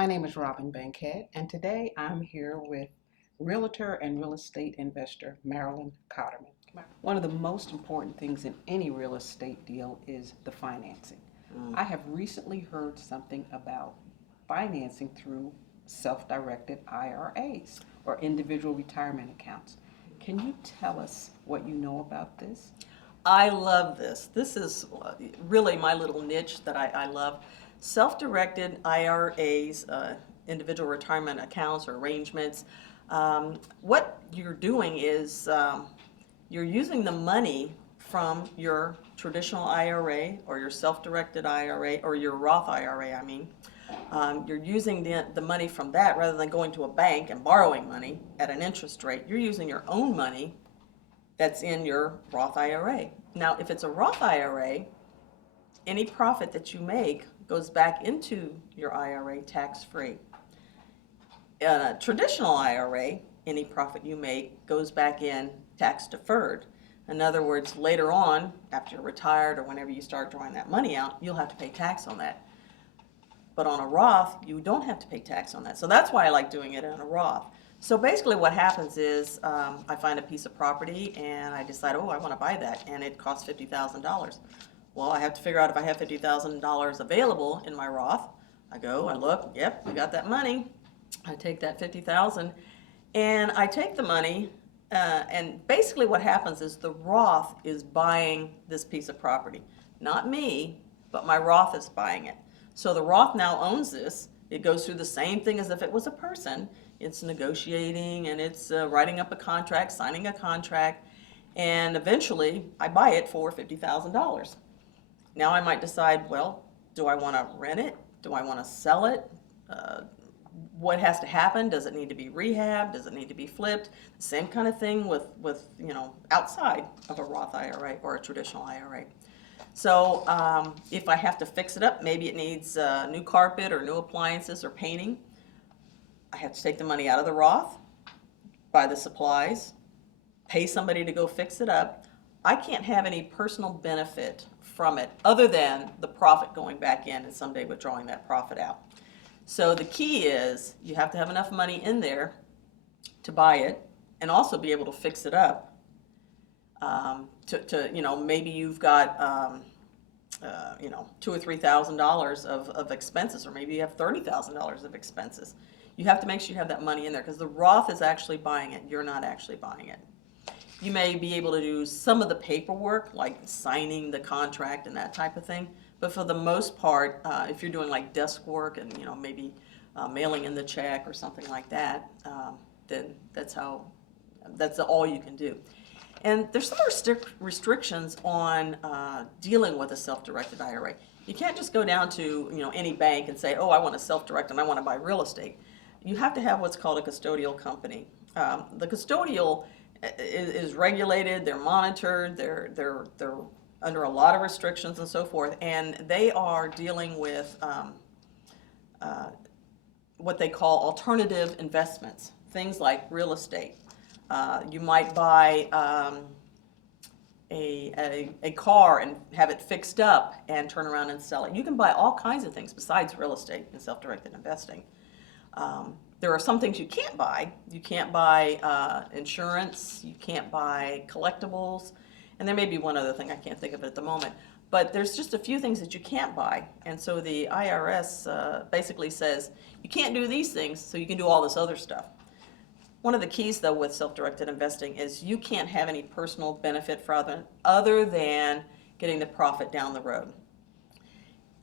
My name is Robin Bankhead, and today I'm here with realtor and real estate investor Marilyn Cotterman. One of the most important things in any real estate deal is the financing. I have recently heard something about financing through self-directed IRAs or individual retirement accounts. Can you tell us what you know about this? I love this. This is really my little niche that I love. Self-directed IRAs, individual retirement accounts or arrangements. What you're doing is you're using the money from your traditional IRA or your self-directed IRA or your Roth IRA, I mean. You're using the money from that rather than going to a bank and borrowing money at an interest rate. You're using your own money that's in your Roth IRA. Now, if it's a Roth IRA, any profit that you make goes back into your IRA tax-free. In a traditional IRA, any profit you make goes back in tax-deferred. In other words, later on, after you're retired or whenever you start drawing that money out, you'll have to pay tax on that. But on a Roth, you don't have to pay tax on that. So that's why I like doing it in a Roth. So basically what happens is I find a piece of property and I decide, oh, I want to buy that, and it costs $50,000. Well, I have to figure out if I have $50,000 available in my Roth. I go, I look, yep, we got that money. I take that $50,000 and I take the money and basically what happens is the Roth is buying this piece of property. Not me, but my Roth is buying it. So the Roth now owns this. It goes through the same thing as if it was a person. It's negotiating and it's writing up a contract, signing a contract, and eventually I buy it for $50,000. Now I might decide, well, do I want to rent it? Do I want to sell it? What has to happen? Does it need to be rehabbed? Does it need to be flipped? Same kind of thing with outside of a Roth IRA or a traditional IRA. So if I have to fix it up, maybe it needs new carpet or new appliances or painting, I have to take the money out of the Roth, buy the supplies, pay somebody to go fix it up. I can't have any personal benefit from it other than the profit going back in and someday withdrawing that profit out. So the key is you have to have enough money in there to buy it and also be able to fix it up. Maybe you've got $2,000 or $3,000 of expenses, or maybe you have $30,000 of expenses. You have to make sure you have that money in there because the Roth is actually buying it. You're not actually buying it. You may be able to do some of the paperwork, like signing the contract and that type of thing. But for the most part, if you're doing like desk work and maybe mailing in the check or something like that, then that's all you can do. And there's some restrictions on dealing with a self-directed IRA. You can't just go down to any bank and say, oh, I want to self-direct and I want to buy real estate. You have to have what's called a custodial company. The custodial is regulated, they're monitored, they're under a lot of restrictions and so forth, and they are dealing with what they call alternative investments, things like real estate. You might buy a car and have it fixed up and turn around and sell it. You can buy all kinds of things besides real estate in self-directed investing. There are some things you can't buy. You can't buy insurance, you can't buy collectibles, and there may be one other thing, I can't think of it at the moment. But there's just a few things that you can't buy. And so the IRS basically says, you can't do these things, so you can do all this other stuff. One of the keys, though, with self-directed investing is you can't have any personal benefit for other than getting the profit down the road,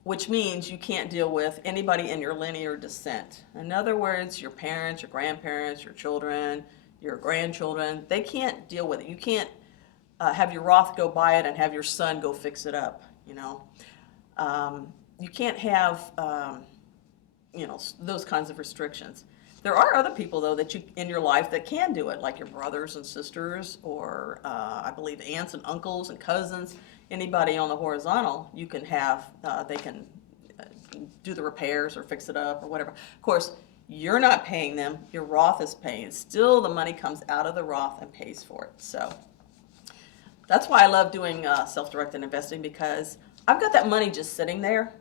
which means you can't deal with anybody in your linear descent. In other words, your parents, your grandparents, your children, your grandchildren, they can't deal with it. You can't have your Roth go buy it and have your son go fix it up, You can't have, those kinds of restrictions. There are other people, though, that you in your life that can do it, like your brothers and sisters, or I believe aunts and uncles and cousins. Anybody on the horizontal, you can have, they can do the repairs or fix it up or whatever. Of course, you're not paying them, your Roth is paying. Still, the money comes out of the Roth and pays for it. So that's why I love doing self-directed investing, because I've got that money just sitting there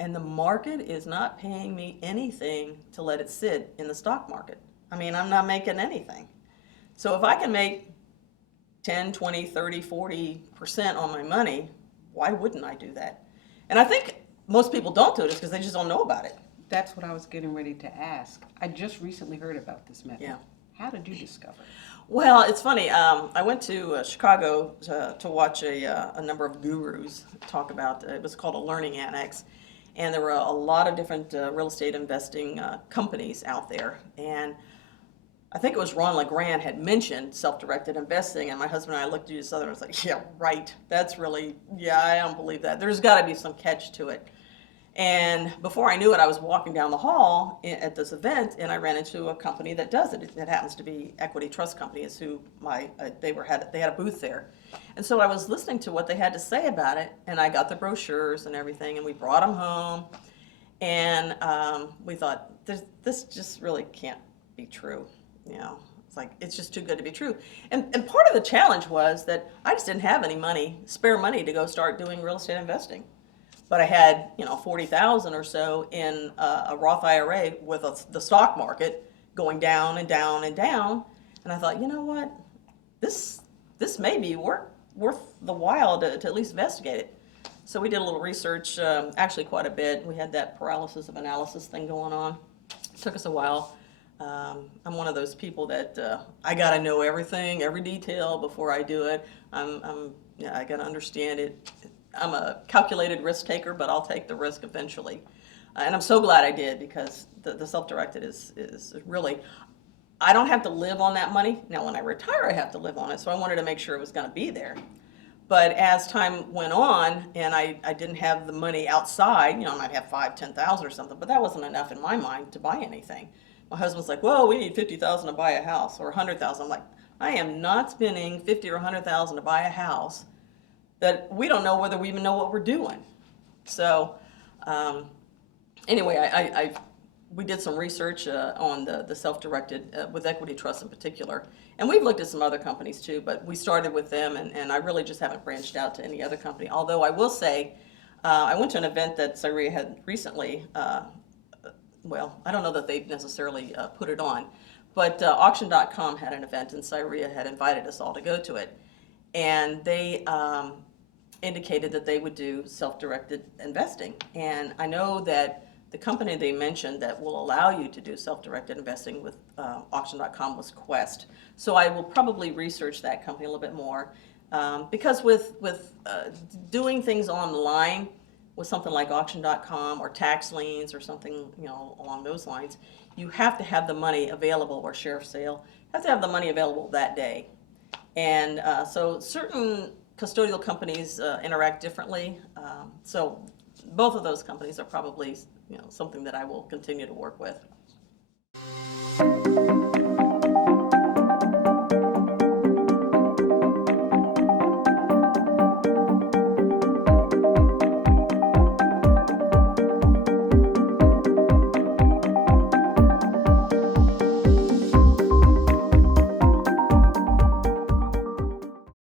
and the market is not paying me anything to let it sit in the stock market. I mean, I'm not making anything. So if I can make 10, 20, 30, 40% on my money, why wouldn't I do that? And I think most people don't do this because they just don't know about it. That's what I was getting ready to ask. I just recently heard about this method. Yeah. How did you discover it? Well, it's funny. I went to Chicago to watch a number of gurus talk about, it was called a learning annex. And there were a lot of different real estate investing companies out there. And I think it was Ron LeGrand had mentioned self-directed investing, and my husband and I looked at each other and was like, yeah, right. That's really, yeah, I don't believe that. There's got to be some catch to it. And before I knew it, I was walking down the hall at this event, and I ran into a company that does it. It happens to be Equity Trust Company, is who they had a booth there. And so I was listening to what they had to say about it, and I got the brochures and everything, and we brought them home, and we thought, this just really can't be true. You know, it's like, it's just too good to be true. And part of the challenge was that I just didn't have any money, spare money, to go start doing real estate investing. But I had, you know, 40,000 or so in a Roth IRA with the stock market going down and down and down. And I thought, you know what, this may be worth the while to at least investigate it. So we did a little research, actually quite a bit. We had that paralysis of analysis thing going on. It took us a while. I'm one of those people that I got to know everything, every detail before I do it. Yeah, I got to understand it. I'm a calculated risk taker, but I'll take the risk eventually. And I'm so glad I did, because the self-directed is really, I don't have to live on that money. Now, when I retire, I have to live on it, so I wanted to make sure it was going to be there. But as time went on, and I didn't have the money outside, you know, I might have 5,000, 10,000 or something, but that wasn't enough in my mind to buy anything. My husband's like, well, we need 50,000 to buy a house, or 100,000. I'm like, I am not spending 50 or 100,000 to buy a house that we don't know whether we even know what we're doing. So anyway, we did some research on the self-directed with Equity Trust in particular, and we've looked at some other companies too, but we started with them, and I really just haven't branched out to any other company. Although I will say, I went to an event that CIREA had recently. Well, I don't know that they've necessarily put it on, but auction.com had an event, and CIREA had invited us all to go to it, and they indicated that they would do self-directed investing. And I know that the company they mentioned that will allow you to do self-directed investing with auction.com was Quest. So I will probably research that company a little bit more, because with doing things online with something like auction.com or tax liens or something, you know, along those lines, you have to have the money available, or sheriff's sale, have to have the money available that day. And so certain custodial companies interact differently. So both of those companies are probably, you know, something that I will continue to work with.